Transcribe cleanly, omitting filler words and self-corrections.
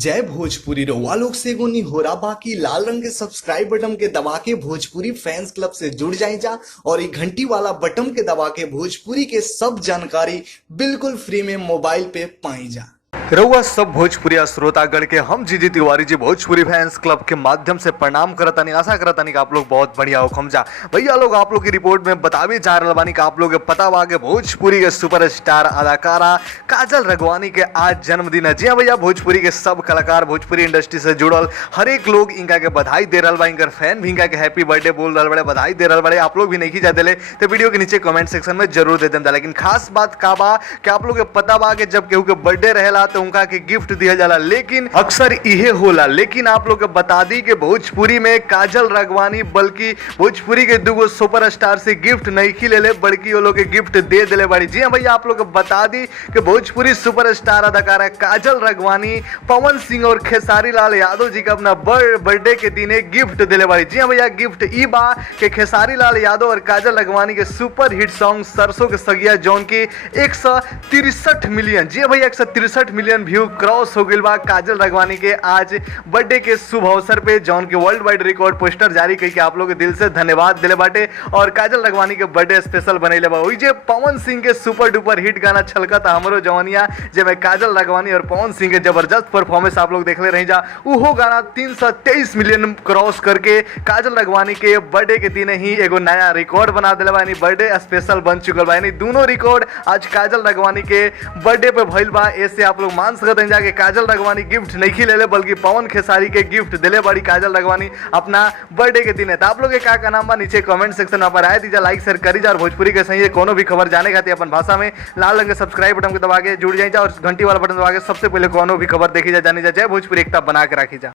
जय भोजपुरी रउआ लोग से एगो निहोरा बाकी लाल रंग के सब्सक्राइब बटन के दबा के भोजपुरी फैंस क्लब से जुड़ जाए जा और ये घंटी वाला बटन के दबा के भोजपुरी के सब जानकारी बिल्कुल फ्री में मोबाइल पे पाई जा। रउआ सब भोजपुरिया श्रोतागण के हम जीजी तिवारी जी भोजपुरी फैंस क्लब के माध्यम से प्रणाम करतानी। आशा करतानी कि आप लोग बहुत बढ़िया हो। खमजा भैया लोग आप लोग की रिपोर्ट में बतावे जा रहा बानी कि आप लोग के पता बा के भोजपुरी के सुपरस्टार अदाकारा काजल राघवानी के आज जन्मदिन है। जी हाँ भैया, भोजपुरी के सब कलाकार भोजपुरी इंडस्ट्री से जुड़ल हर एक लोग इनका के बधाई दे रहा बा। इनकर फैन भी इनका के हैप्पी बर्थडे बोल रहा बड़े, बधाई दे रहा बड़े। आप लोग भी नहीं जा दिले तो वीडियो के नीचे कमेंट सेक्शन में जरूर दे दें। लेकिन खास बात का बा कि आप लोग के पता बा कि जब केहू के बर्थडे रहेला तो उनका के गिफ्ट दिया जाला, लेकिन अक्सर इहे होला। लेकिन आप लोग के बता दी कि भोजपुरी में काजल राघवानी बल्कि भोजपुरी के दुगो सुपरस्टार से गिफ्ट नहीं खिले बल्कि वो लोग के गिफ्ट दे दिले बाड़ी। जी हाँ भैया, आप लोग को बता दी कि भोजपुरी सुपरस्टार अदाकारा काजल राघवानी पवन सिंह और खेसारी लाल यादव जी का अपना बर्थडे के दिन एक गिफ्ट दिले बाड़ी। जी हाँ भैया, गिफ्ट ई बा कि खेसारी लाल यादव और काजल राघवानी के सुपर हिट सॉन्ग सरसों के सगिया जौन की 163 मिलियन, जी हाँ भैया 163 मिलियन व्यू क्रॉस हो गई बा काजल राघवानी के आज बर्थडे के शुभ अवसर पे, जौन के वर्ल्ड वाइड रिकॉर्ड पोस्टर जारी करके आप लोग के दिल से धन्यवाद दिले बाटे। और काजल राघवानी के बर्थडे स्पेशल बनैले बा। वही जे पवन सिंह के सुपर डुपर हिट गाना छलकता हमरो जवानिया, जेमे काजल राघवानी और पवन सिंह के जबरदस्त परफॉर्मेंस आप लोग देखले रही जा। उहो गाना 323 मिलियन क्रॉस करके काजल राघवानी के बर्थडे के दिन ही एगो नया रिकॉर्ड बना दिले बा, यानी बर्थडे स्पेशल बन चुकल बा। यानी दोनों रिकॉर्ड आज काजल राघवानी के बर्थडे पे भइल बा। ऐसे आप लोग मान सकते हैं जाके काजल राघवानी गिफ्ट नहीं ले बल्कि पवन खेसारी के गिफ्ट दिले बड़ी काजल राघवानी अपना बर्थडे के दिन है। तो आप लोग का नाम बा नीचे कमेंट सेक्शन में राय दीजिए, लाइक शेयर करी जा। और भोजपुरी के सही है कोनो भी खबर जाने खाती अपन भाषा में लाल रंग के सब्सक्राइब बटन के दबा के जुड़ जाए जा और घंटी वाला बटन दबा के सबसे पहले कोनो भी खबर देखी जा, जानी जा। जय भोजपुरी, एकता बना के राखी जा।